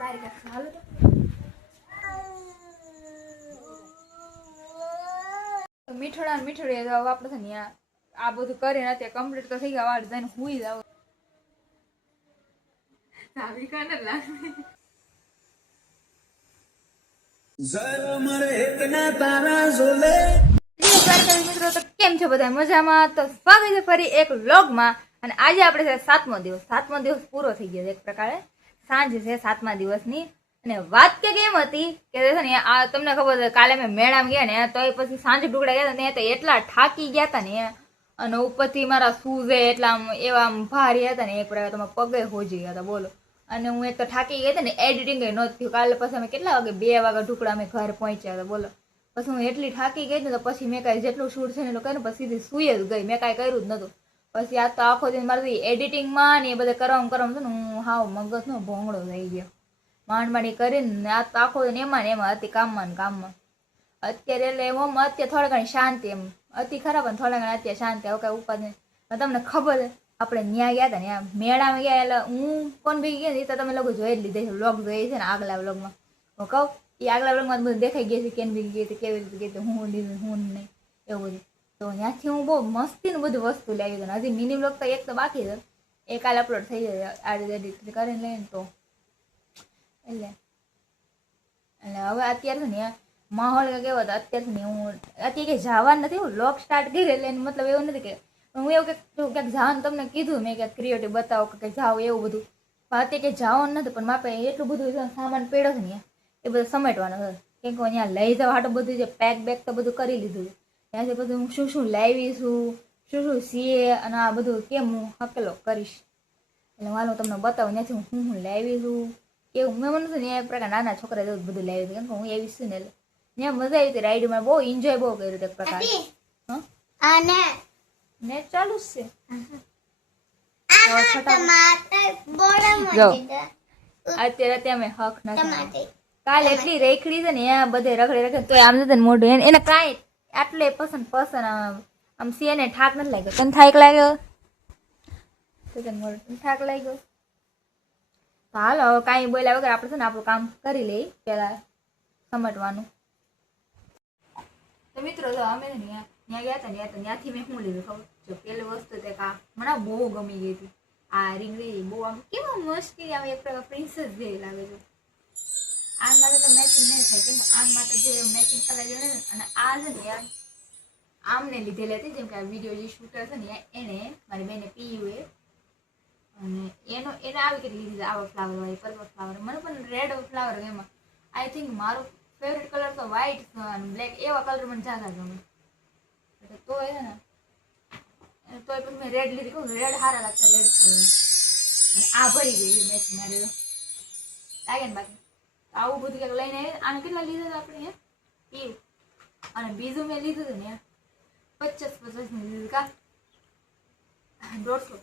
બારી કાઢ હાલો તો મીઠડા મીઠડી તો આપણે છે ને આ બધું કરીને અત્યારે કમ્પ્લીટ તો થઈ ગયા વાળ જઈને હુઈ જાવ આવી કાને લાગે મિત્રો તો કેમ છો બધા મજામાં તો સ્વાગત છે ફરી એક વ્લોગમાં અને આજે આપણે છે સાતમો દિવસ પૂરો થઈ ગયો એક પ્રકારે સાંજ છે સાતમા દિવસની અને વાત કે કેમ હતી કે છે ને આ તમને ખબર છે કાલે મેં મેળામાં ગયા ને તો પછી સાંજે ટુકડા ગયા ને તો એટલા થાકી ગયા હતા ને અને ઉપરથી મારા શૂઝ એટલા એવા ભારી હતા ને એક પ્રકાર તમારા પગે હોજી ગયા હતા બોલો અને હું એક તો થાકી ગઈ હતી ને એડિટિંગ નહોતું થયું કાલે પછી અમે કેટલા વાગે 2 વાગે ટુકડા અમે ઘર પહોંચ્યા હતા બોલો પછી હું એટલી થાકી ગઈ ને તો પછી મેં કાંઈ જેટલું શૂટ છે ને એટલું કર્યું પછી સીધી સુઈ જ ગઈ મેં કાંઈ કર્યું જ નહોતું પછી આ તો આખો દિન મારી એડિટિંગમાં ને એ બધે કરવામાં છે ને હું હાવ મગજનો ભોંગળો થઈ ગયો માંડ કરીને આ તો આખો દિન એમાં ને એમાં હતી કામમાં અત્યારે એટલે એમ અત્યારે થોડી ઘણી શાંતિ એમ અતિ ખરાબ અને થોડા ઘણા અત્યારે શાંતિ હવે કાંઈ ઉપાધિ તમને ખબર છે આપણે ન્યા ગયા હતા ને મેળામાં ગયા એટલે હું કોણ ભેગી ગયા ને તો તમે લોકો જોઈ જ લીધે છે વ્લોગ જોઈએ છે ને આગલા વ્લોગમાં હું કહું એ આગલા વ્લોગમાં બધું દેખાઈ ગયા છે કેમ ભેગી ગઈ હતી કેવી રીતે ગઈ હતી હું લીધું હું નહીં એવું બધું તો ત્યાંથી હું બહુ મસ્તીનું બધું વસ્તુ લાવી હતી હજી મિની વ્લોગ તો એક તો બાકી છે એ કાલે અપલોડ થઈ જાય આ રીતે એડિટ કરીને લઈને તો એટલે હવે અત્યારે છે ને માહોલ કેવો હતો અત્યારે ને હું અત્યારે કંઈ જવાનું નથી હું વ્લોગ સ્ટાર્ટ કરી એટલે મતલબ એવું નથી કે હું એવું ક્યાંક જવાનું તમને કીધું મેં ક્યાંક ક્રિએટિવ બતાવો કે જાઓ એવું બધું પણ અત્યારે કંઈ જવાનું નથી પણ માપે એટલું બધું સામાન પડ્યો છે ને એ બધું સમેટવાનો છે કેમ કે અહીંયા લઈ જવા હાટું બધું જે પેક બેક તો બધું કરી લીધું ત્યાંથી બધું હું શું લાવીશું શું સીએ અને આ બધું કેમ હું હકેલો કરીશ એટલે મારું તમને બતાવું ત્યાંથી હું લાવીશું કેવું મેં મને છે ને એ પ્રકાર નાના છોકરા જેવું બધું લાવી હતું કેમ કે હું એવી છું ને એટલે ત્યાં મજા આવી હતી રાઈડમાં બહુ એન્જોય બહુ કર્યું એક પ્રકાર હા નેટ ચાલુ જ છે અત્યારે અમે હક નથી કાલે એટલી રેખડી છે ને ત્યાં બધે રખડી તો આમ જતા મોઢું એને કાંઈ આટલે પસંદ આમ સિયાને ઠાક નથી લાગ્યો તને થાક લાગ્યો થાક લાગ્યો તો હાલો હવે કાંઈ બોલ્યા વગર આપણે છે ને આપણું કામ કરી લઈએ પેલા સમટવાનું તો મિત્રો જો અમે ને ત્યાં ગયા હતા ને તો ત્યાંથી મેં શું લીધું ખબર જો પેલી વસ્તુ તે કા મને બહુ ગમી ગઈ હતી આ રીંગણી બહુ આમ કેવું મસ્તી આમ એક પ્રકાર પ્રિન્સેસ જેવી લાગે છે આમ માટે તો મેચિંગ નહીં થાય કેમ આમ માટે જે મેચિંગ કલર છે ને અને આ છે ને યાર આમને લીધેલી હતી જેમ કે આ વિડીયો જે શૂટર છે ને એને મારી બેને પીયું અને એને આવી કેટલી લીધી આવા ફ્લાવર વાળી પર્પલ ફ્લાવર મને પણ રેડ ફ્લાવર એમાં આઈ થિંક મારો ફેવરેટ કલર તો વ્હાઈટ અને બ્લેક એવા કલર મને જ્યાદા ગમે તો એ ને તો પછી મેં રેડ લીધી કહું રેડ સારા લાગતા રેડ અને આ ભરી ગઈ મેચ મારી લાગે ને બાકી આવું બધું કંઈક લઈને આને કેટલા લીધા હતા આપણે પીવું અને બીજું મેં લીધું હતું ને 50 ની લીધું કા 150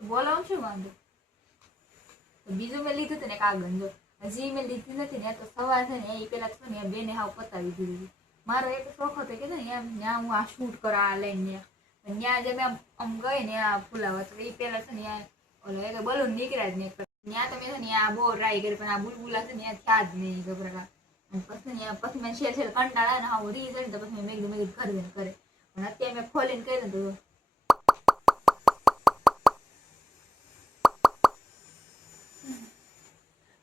બોલો શું વાંધો બીજું મેં લીધું હતું ને આ ગંજો હજી મેં લીધી નથી ને તો સવાર છે ને એ પેલા છે ને બેને હાવ પતાવી દીધી મારો એક શોખ હતો કે ને એમ ત્યાં હું આ શૂટ કરવા આ લઈને ત્યાં જે મેં આમ ગઈ ને આ ફુલાવા તો એ પેલા છે ને ઓલો એક બલૂન નીકળ્યા જ નહીં ત્યાં તમે છે ને આ બહુ ટ્રાય કરી પણ આ બુલબુલા છે ને થયા જ નહીં ગભરાકા પછી મેં શેર કંટાળા ને હા રી જાય ને તો પછી મેં એકદમ કરી કરે પણ અત્યારે મેં ખોલીને કર્યું તો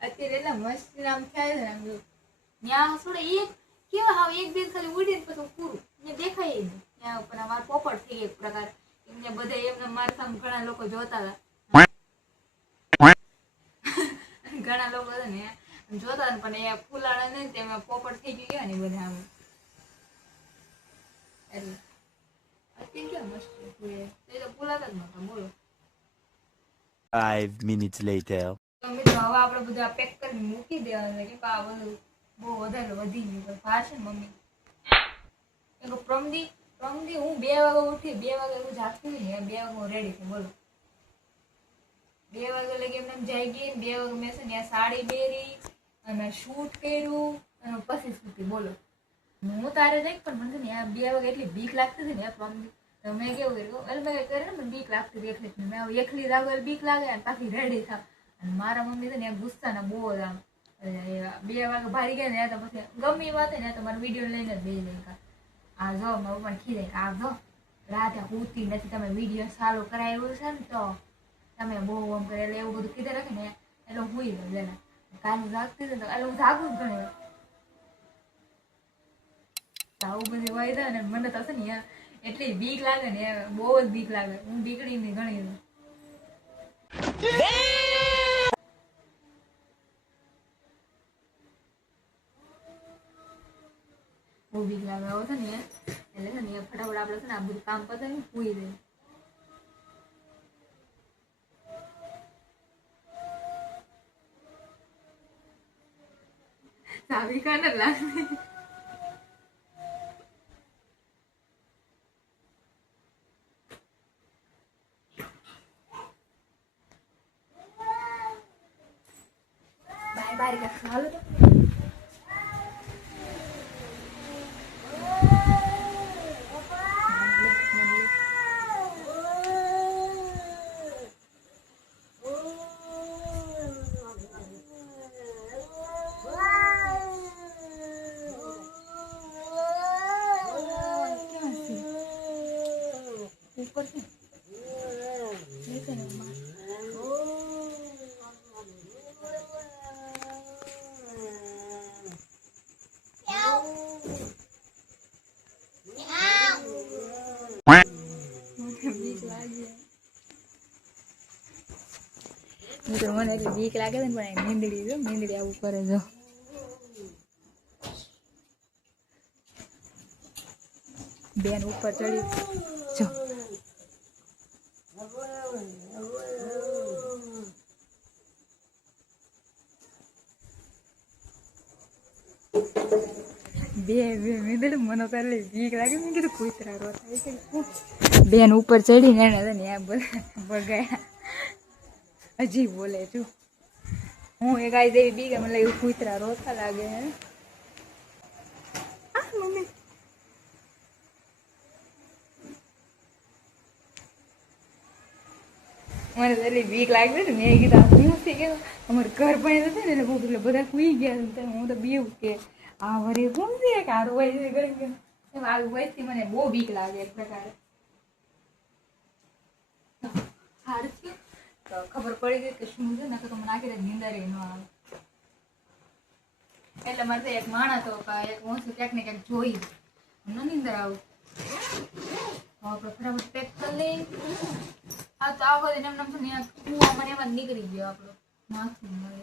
અત્યારે એટલા મસ્ત આમ થાય છે ને ત્યાં થોડે એક કેવા હાવ એક દિવસ ખાલી ઉડીને પછી પૂરું ત્યાં દેખાય નહીં ત્યાં ઉપર અમારે પોપટ થઈ એક પ્રકાર એમને બધા એમને મારા સામે ઘણા લોકો જોતા હતા ઘણા લોકો હતા ને જોતા હતા પણ એ ફૂલાડા નહીં તેમાં પોપટ થઈ ગયા ને બધા આમ એટલે અત્યારે કેવા મસ્ત એ તો ફૂલાતા જ નતા બોલો 5 minutes later મિત્રો હવે આપણે બધા પેક કરીને મૂકી દેવાનું કે આ બધું બહુ વધારે વધી ગયું ભાર છે ને મમ્મી એમ પ્રમદી હું 2 વાગે ઉઠી 2 વાગે હું જાગતી ને 2 વાગે હું રેડી છું બોલો 2 વાગે લગી એમને જઈ ગઈ 2 વાગે મેં છે ને સાડી પહેરી અને શૂટ કર્યું અને પછી સુધી બોલો હું તારે જઈ પણ મને ને 2 વાગે એટલી બીક લાગતી હતી ને પ્રમદી તો મેં કેવું કર્યું એટલે મેં કરે ને બીક લાગતી હતી એકલી મેં એકલી રાગો બીક લાગે અને પાછી રેડી થાવ અને મારા મમ્મી છે ને એ ગુસ્સાના બહુ જ આમ 2 વાગે ભારી ગયા ને તો પછી ગમે એ વાત ને તો મારા વિડીયો લઈને જ બેસી જાય આ જો મારા પપ્પાને ખીજાય કે આ જો રાતે પૂરતી નથી તમે વિડીયો ચાલુ કરાવ્યું છે ને તો તમે બહુ આમ કરે એટલે એવું બધું કીધે રાખે ને એટલે હુઈ ગયું લેલા કાલે જાગતી હતી તો એટલે હું જાગું જ ઘણી આવું બધી હોય છે ને મને તો છે ને એટલી બીક લાગે ને બહુ જ બીક લાગે હું બીકડી ની ઘણી બહુ બીક લાગે આવો છે ને એટલે છે ને ફટાફટ આપણે છે ને આ બધું કામ પતાવી હુઈ જાય ચાવી કાને લાગતી બાય બાય કે હાલો તો ऊपर से ऐसे ना मार बीक लागे तो મને એટલે બીક લાગે ને પણ મીંદડી આવું કરે જો બેન ઉપર ચડી જો બે મીંદડી મને તો એટલે બીક લાગે મેં કીધું કૂતરા રોતા છે બેન ઉપર ચડીને એને ને બગાયા હજી બોલે છું હું એક આઈ દેવી બીક મને લાગ્યું કૂતરા રોતા લાગે હે મમ્મી મને તો એટલી બીક લાગતી ને મેં કીધું હું નથી કે અમારું ઘર પણ હતું ને એટલે એટલે બધા સુઈ ગયા હું તો બીવું કે આ વરે કોણ છે કે આ રોવાય છે ગળી ગયું એમ આ વયથી મને બહુ બીક લાગે એક પ્રકારે સારું થયું તો ખબર પડી ગઈ કે શું છે ને તો મને આખી રાત નીંદર ન આવે એટલે મારે તો એક માણસ તો એક હું ક્યાંક ને ક્યાંક જોઈ ન નીંદર આવું આપણે ફટાફટ પેક કરી લઈ આ તો આવો ને એમ છે ને કુવા મને એમાં નીકળી ગયો આપણો માથું મળે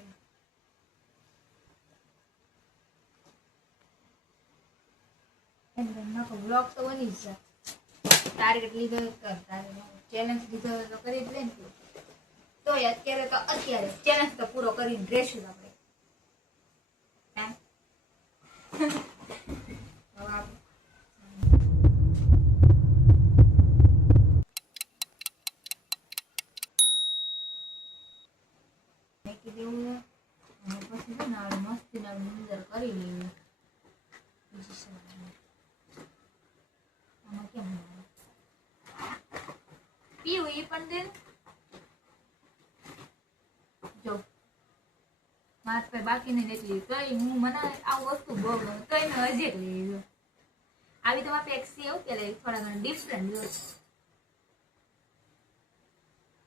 એટલે નાખો બ્લોગ તો બની જ ટાર્ગેટ લીધો કર ચેલેન્જ લીધો તો કરી જ લે ને તો અત્યારે ચેલેન્જ તો પૂરો કરીને રહેશું આપણે પછી છે ને મસ્તી ના નીંદર કરી લેવી આમાં કેમ પીવું એ પણ દે જો મારે પાસે બાકી નહીં એટલી કઈ હું મને આ વસ્તુ બહુ ગમે કઈ મેં હજી લઈ આવી તો મારે એક્સી એવું કે થોડા ઘણા ડિફરન્ટ જો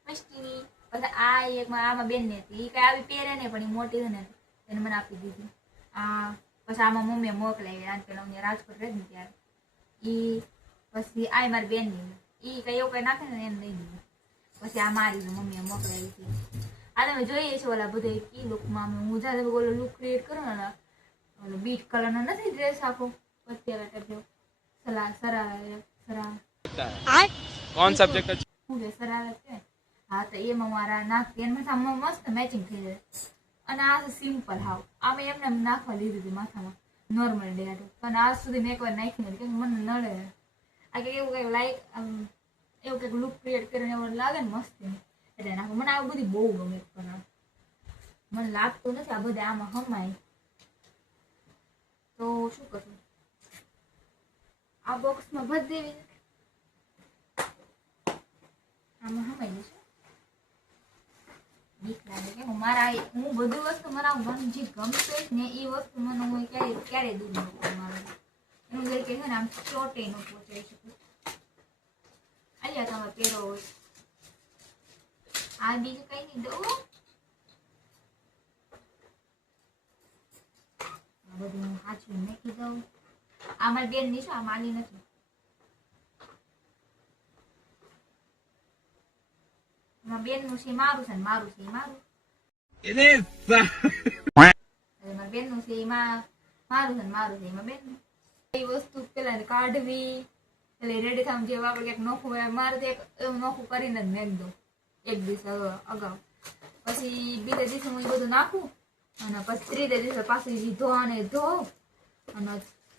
મસ્તીની પછી આ એક આમાં બેન ને હતી એ કઈ આવી પહેરે ને પણ એ મોટી ને એને મને આપી દીધી આ પછી આમાં મમ્મીએ મોકલાવી આ પેલા હું રાજકોટ રહી ને ત્યારે એ પછી આ મારી બેન ની એ કઈ એવું કઈ નાખે ને એને લઈ દીધું પછી આ મારી મમ્મીએ મોકલાવી હતી આ તમે જોઈએ છો ઓલા બધા કી લુકમાં હું જાતે ઓલો લુક ક્રિએટ કરું ને ઓલો બીટ કલરનો નથી ડ્રેસ આખો અત્યારે કરજો कौन सब्जेक्ट હું કે સરારા છે હા તો એમાં મારા નાક એમાં મસ્ત મેચિંગ થઈ જાય અને આ સિમ્પલ હાવ આમે એમને નાખવા લીધી હતી માથામાં નોર્મલ ડે હતું પણ આજ સુધી મેં એકવાર નાખી નથી કેમ મને નડે આ કંઈક એવું કંઈક લાઈક એવું કંઈક લુક ક્રિએટ કરીને એવું લાગે ને મસ્તી એટલે નાખો મને આ બધી બહુ ગમે પણ મને લાગતું નથી આ બધા આમાં હમાય તો શું કરું આ બોક્સમાં ભરી દેવી આમાં હમાઈ જશે બીક લાગે કે હું બધી વસ્તુ મને જે ગમતું હોય ને એ વસ્તુ મને હું ક્યારે દૂર ન કરું મારું એનું જે કે છે ને આમ ચોટે ન પહોંચાડી શકું. અલ્યા તમે પહેરો હોય આ બીજું કઈ નહીં દઉં બધું હું સાચું નાખી દઉં. આ મારી બેન ની છે આ માલી નથી. બેન નું છે મારું છે ને મારું છે મારું મારા બેન નું છે એમાં મારું છે ને મારું છે એમાં બેન એ વસ્તુ પેલા કાઢવી એટલે રેડી થવા જેવા આપણે ક્યાંક નોખું મારે તો એવું નોખું કરીને જ મેક દઉં એક દિવસ અગાઉ. પછી બીજા દિવસે હું એ બધું નાખું અને પછી ત્રીજે દિવસે પાછું ધોવાને ધોઉં અને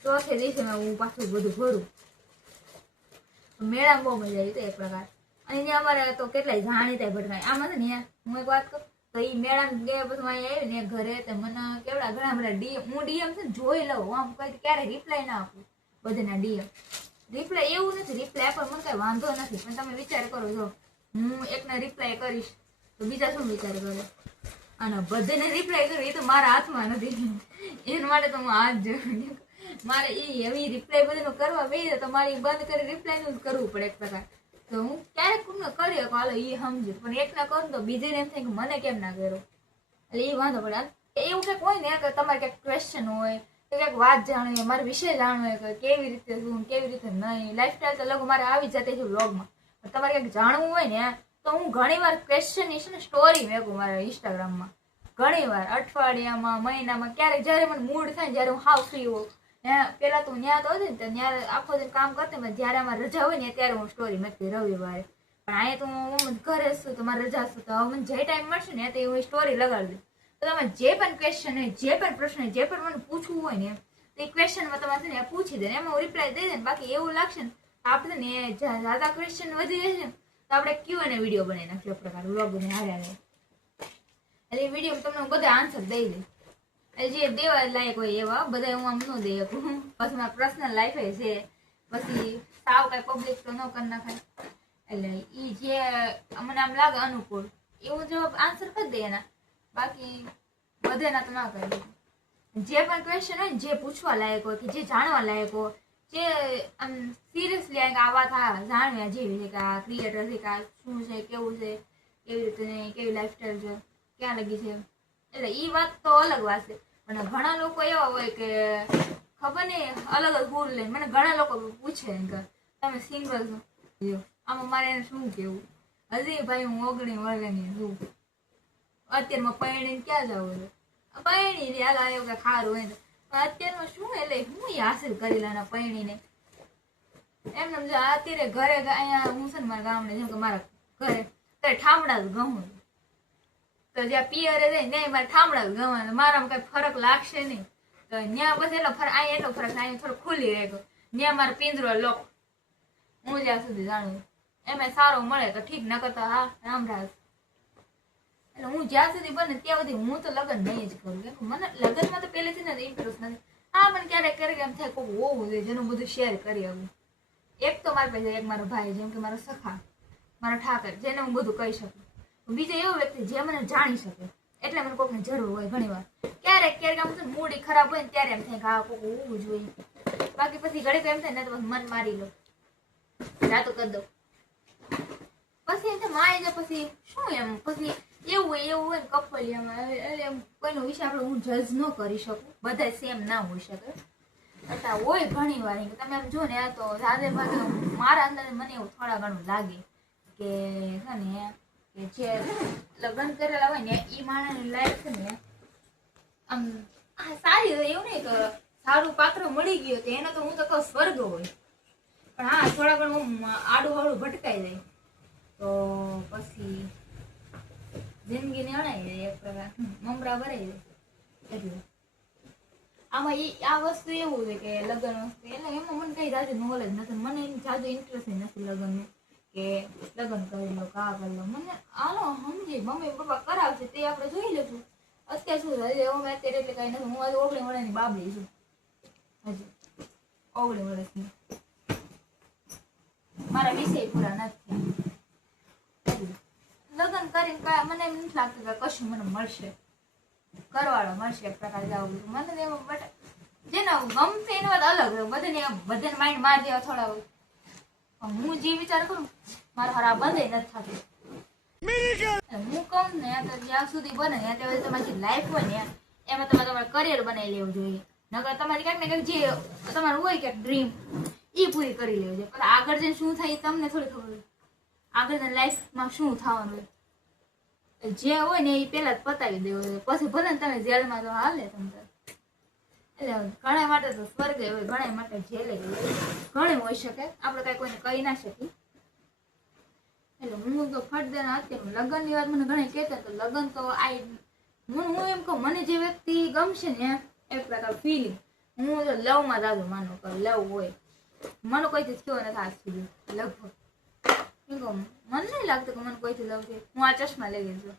ચોથે દિવસે હું પાછું બધું ભરું. મેળામાં બહુ મજા આવી તો એક પ્રકાર. અને ત્યાં અમારે તો કેટલાય જાણીતા ભટકાય આમાં છે ને હું એક વાત કરું તો એ મેળામાં ગયા પછી અહીંયા આવી ને ઘરે તો મને કેવડા ઘણા બધા ડીએમ હું ડીએમ છે ને જોઈ લઉં આમ કઈ ક્યારે રિપ્લાય ના આપું બધાના ડીએમ રિપ્લાય એવું નથી રિપ્લાય આપે મને કઈ વાંધો નથી પણ તમે વિચાર કરો જો હું એકને રિપ્લાય કરીશ તો બીજા શું વિચાર કરે અને બધાને રિપ્લાય કરું એ તો મારા હાથમાં નથી એના માટે તો હું હાથ જોઉં મારે એ એવી રિપ્લાય બધાનું કરવા બે તો મારે બંધ કરી રિપ્લાયનું જ કરવું પડે એક પ્રકાર. તો હું ક્યારેક કોઈને કરી શકું હાલો એ સમજુ પણ એકના કરું તો બીજાને એમ થાય કે મને કેમ ના કર્યો એટલે એ વાંધો પડે. એવું કંઈક હોય ને કે તમારે ક્યાંક ક્વેશ્ચન હોય કે ક્યાંક વાત જાણવી હોય મારે વિષય જાણવું હોય કે કેવી રીતે શું કેવી રીતે નહીં લાઈફસ્ટાઈલ તો લગભગ મારે આવી જતી છે વ્લોગમાં પણ તમારે ક્યાંક જાણવું હોય ને તો હું ઘણી વાર ક્વેશ્ચનની છે ને સ્ટોરી મેકું મારા ઇન્સ્ટાગ્રામમાં ઘણી વાર અઠવાડિયામાં મહિનામાં ક્યારેક જ્યારે મને મૂડ થાય જ્યારે હું હાવ ફ્રી હોઉં પેલા તો ત્યાં તો હતી ને તો ત્યાં આખો દિન કામ કરતી ને જ્યારે અમારે રજા હોય ને ત્યારે હું સ્ટોરી મેકતી રવિવારે પણ અહીંયા તો હું ઘરે છું તો મારે રજા છું તો હવે મને જે ટાઈમ મળશે ને તે હું સ્ટોરી લગાડી દઉં તો તમે જે પણ ક્વેશ્ચન હોય જે પણ પ્રશ્ન હોય જે પણ મને પૂછવું હોય ને તો એ ક્વેશ્ચનમાં તમારે છે ને પૂછી દે એમાં હું રિપ્લાય દઈ દે ને બાકી એવું લાગશે ને આપણે ને જ્યાદા ક્વેશ્ચન વધી જશે ને તો આપણે Q&A વિડીયો બનાવી નાખ્યો પ્રકાર વ્લોગને હારે એટલે વિડીયો તમને બધા આન્સર દઈ દે જે દેવા લાયક હોય એવા બધા હું આમ ન દઈ શકું પછી મારા પર્સનલ લાઈફ છે પછી સાવ કઈ પબ્લિક તો ન કરી નાખાય એટલે એ જે મને આમ લાગે અનુકૂળ એવું જવાબ આન્સર કરી દે એના બાકી બધાના તો ના કરી જે પણ ક્વેશ્ચન હોય ને જે પૂછવા લાયક હોય કે જે જાણવા લાયક હોય જે આમ સિરિયસલી આ વાત જાણવા જેવી છે કે આ ક્રિએટર છે કે આ શું છે કેવું છે કેવી રીતે કેવી લાઈફસ્ટાઈલ છે ક્યાં લગી છે એટલે એ વાત તો અલગ વાત છે પણ ઘણા લોકો એવા હોય કે ખબર નહીં અલગ જ ભૂલ લઈને મને ઘણા લોકો પૂછે કે તમે સિંગલ છો આમાં મારે એને શું કેવું હજી ભાઈ હું 19 વર્ષની છું અત્યારમાં પૈણીને ક્યાં જવું છે પૈણી હાલ એવું કે ખારું હોય ને અત્યારમાં શું એટલે હું હાસિલ કરી લેના પૈણીને એમને અત્યારે ઘરે અહીંયા હું છે ને મારા ગામડે જેમ કે મારા ઘરે ત્યારે ઠામડા જ ઘઉં તો જ્યાં પિયરે જાય ને મારે ઠામડા જ ગવાનું મારામાં કઈ ફરક લાગશે નહીં તો ત્યાં પછી એટલો ફરક અહીંયા એટલો ફરક અહીંયા થોડો ખુલ્લી રહેતો ત્યાં મારે પિંજરો લોક હું જ્યાં સુધી જાણું એમાં સારો મળે તો ઠીક ન કરતા હા રામ રાજ એટલે હું જ્યાં સુધી બને ત્યાં સુધી હું તો લગ્ન નહીં જ કરું કેમ મને લગ્નમાં તો પહેલેથી નથી ઇન્ટરેસ્ટ નથી હા પણ ક્યારેક ક્યારેક એમ થાય કોઈ હોવું જોઈએ જેનું બધું શેર કરી આવું એક તો મારા પાસે એક મારો ભાઈ જેમ કે મારો સખા મારો ઠાકર જેને હું બધું કહી શકું બીજો એવો વ્યક્તિ જે મને જાણી શકે એટલે મને કોઈકની જરૂર હોય ઘણી વાર ક્યારેક ક્યારેક આમ છે મૂડ ખરાબ હોય ને ત્યારે એમ થાય કે હા કોઈક હોવું જોઈએ બાકી પછી ઘડીક એમ થાય ને તો મન મારી લો જાતો કરી દઉં પછી એમ થાય માય જાય પછી શું એમ પછી એવું હોય ને કપલિયામાં એટલે કોઈનો વિષય આપણે હું જજ ન કરી શકું બધા સેમ ના હોઈ શકે છતાં હોય ઘણી વાર કે તમે એમ જો ને આ તો રાધે ભાગે મારા અંદર મને એવું થોડા ઘણું લાગે કે છે ને કે જે લગ્ન કરેલા હોય ને એ માણસની લાઈફ છે ને આમ સારી હોય એવું નહીં કે સારું પાત્ર મળી ગયું તો એનો તો હું તો કહું સ્વર્ગ હોય પણ હા થોડા ઘણું આડું હાડું ભટકાઈ જાય તો પછી જિંદગી અણાઈ જાય એક પ્રકાર મમરા ભરાઈ જાય એટલે આમાં આ વસ્તુ એવું છે કે લગ્ન વસ્તુ એટલે એમાં મને કઈ જાજુ નોલેજ નથી મને એની જાજુ ઇન્ટરેસ્ટ નથી લગ્નનું કે લગ્ન કરી લો કા કરી લો મને હાલો સમજી મમ્મી પપ્પા કરાવશે તે આપણે જોઈ લેશું અત્યારે શું હજી અમે અત્યારે એટલે કઈ નથી હું હજી 19 વર્ષની બાબડી છું હજી 19 વર્ષની મારા વિષય પૂરા નથી લગ્ન લગ્ન કરીને મને એમ નથી લાગતું કે કશું મને મળશે, કરવાળો મળશે એક પ્રકાર જાવ મને એમ બટ જેને ગમશે એની વાત અલગ હોય, બધાને માઇન્ડ માર દેવા થોડા હોય. હું જે વિચાર કરું મારો હારા બંધ નથી થતું. હું કહું ને તો જ્યાં સુધી બને ત્યાં ત્યાં તમારી લાઈફ હોય ને એમાં તમારે કરિયર બનાવી લેવું જોઈએ. નકર તમારી ક્યાંક ને ક્યાંક જે તમારું હોય કે ડ્રીમ એ પૂરી કરી લેવું જોઈએ. પણ આગળ જઈને શું થાય તમને થોડી ખબર હોય, આગળ લાઈફમાં શું થવાનું હોય જે હોય ને એ પેલા જ પતાવી દેવું જોઈએ. પછી ભલે ને તમે જેલમાં તો હાલે તમને. એટલે ઘણા માટે તો સ્વર્ગ હોય, ઘણા માટે જેલે હોય, ઘણું હોઈ શકે, આપણે કઈ કોઈને કહી ના શકીએ. એટલે હું તો ફટદેના અત્યારે લગ્નની વાત મને ઘણા કહેતા તો લગ્ન તો હું એમ કહું મને જે વ્યક્તિ ગમશે ને એક પ્રકાર ફિલિંગ હું તો લવમાં દાદુ માનો કે લવ હોય. મને કોઈથી થયો નથી આજ સુધી લગભગ. એમ કહું મને નહીં લાગતું કે મને કોઈથી લવ છે. હું આ ચશ્મા લઈ ગઈ છું,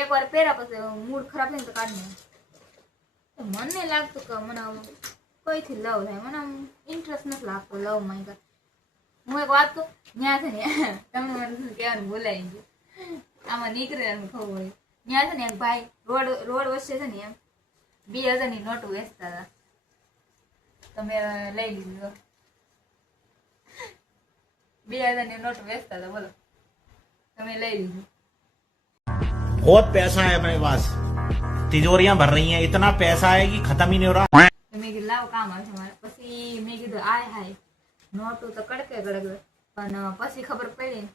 એક વાર પહેર્યા પછી મૂડ ખરાબ થાય ને તો કાઢી મને નહીં લાગતું કે મને કોઈથી લવ થાય. મને આમ ઇન્ટરેસ્ટ નથી લાગતો લવમાં. હું એક વાત કહું ત્યાં છે ને તમને મને શું કહેવાનું બોલાવી ગયું આમાં નીકળે ખબર હોય. ત્યાં છે ને એક ભાઈ રોડ વચ્ચે છે ને એમ 2000ની નોટો વેચતા હતા. તમે લઈ લીધું 2000ની નોટ વેચતા હતા. બોલો તમે લઈ લીધું. बहुत पैसा है अपने पास, तिजोरियां भर रही हैं, इतना पैसा है कि खत्म ही नहीं हो रहा. મેં કીધું લાવ કામ આવશે મારે. પછી મેં કીધું આય હાય નોટું તો કડકે કડક, પણ પછી ખબર પડી ને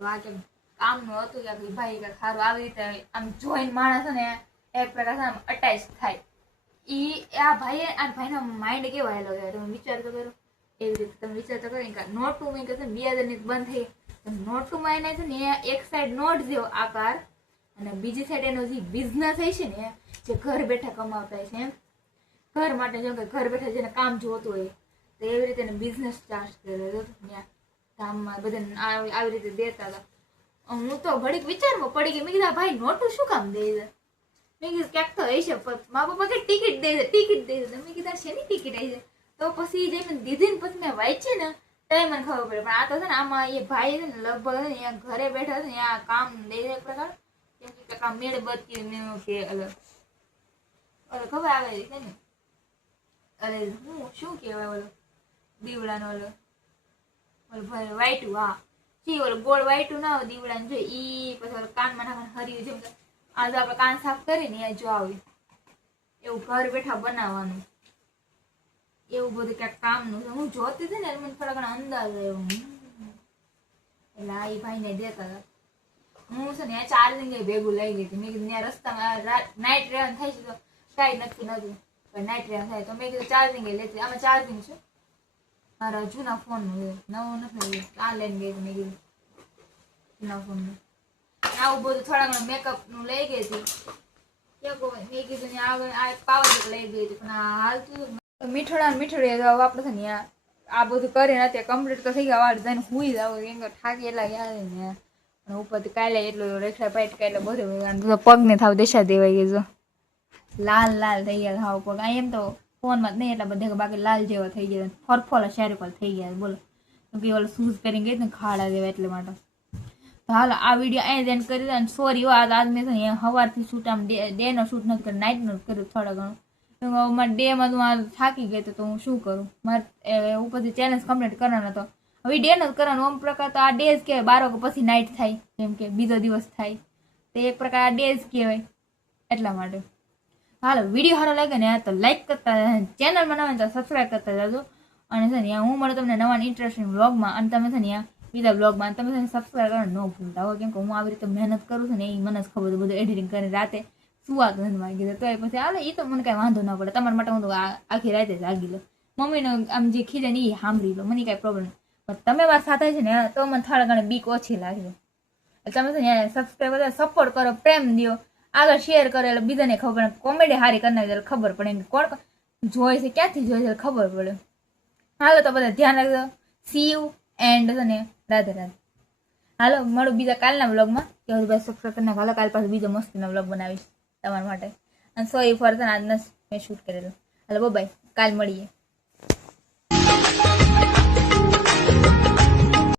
તો આ કે કામનું હતું કે ભાઈ કે સારું આવી રીતે આમ જોઈને માણસ ને એક પ્રકાર આમ અટેચ થાય. આ ભાઈનો માઇન્ડ કેવો આવેલો છે તમે વિચાર તો કરો. એવી રીતે તમે વિચાર તો કરો કે નોટું મેં કહે 2000ની બંધ થઈ નોટુમાં એને છે ને એક સાઈડ નોટ જેવો આકાર અને બીજી સાઈડ એનો જે બિઝનેસ હોય છે ને જે ઘર બેઠા કમાવતા છે એમ ઘર માટે જેમ કે ઘર બેઠા જેને કામ જોતું હોય તો એવી રીતે બિઝનેસ સ્ટાર્ટ કરેલો ત્યાં ગામમાં બધાને આવી રીતે દેતા હતા. હું તો ઘડીક વિચારમાં પડી ગઈ. મેં કીધું ભાઈ નોટું શું કામ દે છે? મેં કીધું ક્યાંક તો હશે મા પપ્પા કે ટિકિટ દે છે મેં કીધું શેની ટિકિટ આવી છે? તો પછી જે મેં દીધી ને પછી મેં વાંચી ને તો મને ખબર પડે. પણ આ તો છે ને આમાં એ ભાઈ છે ને લગભગ છે ને અહીંયા ઘરે બેઠા છે ને આ કામ દે છે એક પ્રકાર કેમ કે કામ મેળબત્તી મેં કે અલગ ખબર આવે છે ને અરે હું શું કહેવાય ઓલો દીવડાનો ઓલો ભાઈ વાઈટું હા જી ઓલો ગોળ વાઈટું ના હોય દીવડાને જો ઈ પછી ઓલો કાનમાં નાખવાનું હર્યું જેમ આ જો આપણે કાન સાફ કરીને અહીંયા જો આવે એવું ઘર બેઠા બનાવવાનું એવું બધું ક્યાંક કામનું છે. હું જોતી હતી ને એટલે મને થોડા ઘણા અંદાજ આવ્યો. એટલે આ ભાઈને દેતા હતા. હું છે ને ચાર્જિંગ ભેગું લઈ ગઈ હતી. મેં કીધું ત્યાં રસ્તામાં નાઇટ રહેવાનું થાય છે તો કાંઈ નક્કી નતું પણ નાઇટ રહેવાનું થાય તો મેં કીધું ચાર્જિંગ લેતી. આમાં ચાર્જિંગ છે મારા જૂના ફોનનું છે, નવું નથી. આ લઈને ગઈ મેં કીધું જૂના ફોનનું. આવું બધું થોડા ઘણા મેકઅપનું લઈ ગઈ હતી. મેં કીધું આ પાવર લઈ ગઈ હતી પણ આ હાલતું મીઠડા મીઠડી આપણે છે ને આ બધું કરીને અત્યારે કમ્પ્લીટ તો થઈ ગયા. વાર જઈને હુઈ જાવ કેમ કે થાકી એટલા યાદ ને ઉપરથી કાલે એટલું રેખા પાઇટ કાલે બધું પગને થાવ દેશા દેવાઈ ગયું. લાલ લાલ થઈ ગયા થાવ પગ. આ એમ તો ફોનમાં જ નહીં એટલા બધા બાકી લાલ જેવા થઈ ગયા ફરફોલ શેરફોલ થઈ ગયા. બોલો કે ઓલો શૂઝ પહેરીને ગઈ ને ખાડા દેવા એટલે માટે. તો હાલો આ વિડીયો અહીં એન્ડ કરી દો. અને સોરી આજ મેં છે ને સવારથી શૂટ આમ ડેનો શૂટ નથી કર્યો, નાઇટનો કર્યું થોડા ઘણું. મારે ડેમાં તો મારે થાકી ગઈ તો હું શું કરું? મારે ઉપરથી ચેલેન્જ કમ્પ્લીટ કરવાનો હતો. હવે ડેનો જ કરવાનો આમ પ્રકાર તો આ ડેઝ કહેવાય. 12 વાગ્યા પછી નાઇટ થાય જેમ કે બીજો દિવસ થાય તો એક પ્રકાર આ ડેઝ કહેવાય એટલા માટે. હાલો વિડીયો સારો લાગે ને તો લાઈક કરતા, ચેનલમાં નવા તો સબસ્ક્રાઈબ કરતા જાજો. અને છે ને હું મળું તમને નવા ઇન્ટરેસ્ટિંગ વ્લોગમાં. અને તમે છે ને બીજા વ્લોગમાં તમે છે ને સબસ્ક્રાઈબ કરવાનું ન ભૂલતા હોય કેમ કે હું આવી રીતે મહેનત કરું છું ને એ મને જ ખબર છે. બધું એડિટિંગ કરીને રાતે સુવા તો નથી માગી દે તો એ પછી હાલે એ તો મને કાંઈ વાંધો ના પડે. તમારા માટે હું તો આખી રાતે જાગી લો, મમ્મીનો આમ જે ખીજે ને એ સાંભળી લો, મને કાંઈ પ્રોબ્લેમ. પણ તમે મારા સાથે છે ને તો મને થોડા ઘણા બીક ઓછી લાગે. તમે છે ને સબસ્ક્રાઈબ કરો, સપોર્ટ કરો, પ્રેમ દો, આગળ શેર કરો એટલે બીજાને ખબર પડે. કોમેડી સારી કરી નાખે એટલે ખબર પડે કે કોણ જોઈ છે ક્યાંથી જોઈ છે ખબર પડે. હાલો તો બધા ધ્યાન રાખજો. સી યુ એન્ડ છે ને રાધે રાધે. હાલો મળું બીજા કાલના વ્લોગમાં. કે ભાઈ સબસ્ક્રાઈબ કરીને હાલો કાલ પાછું બીજો મસ્તીનો વ્લોગ બનાવીશ તમારા માટે. અને સોરી ફોર આજના મેં શૂટ કરેલો. હાલો બાય, કાલ મળીએ.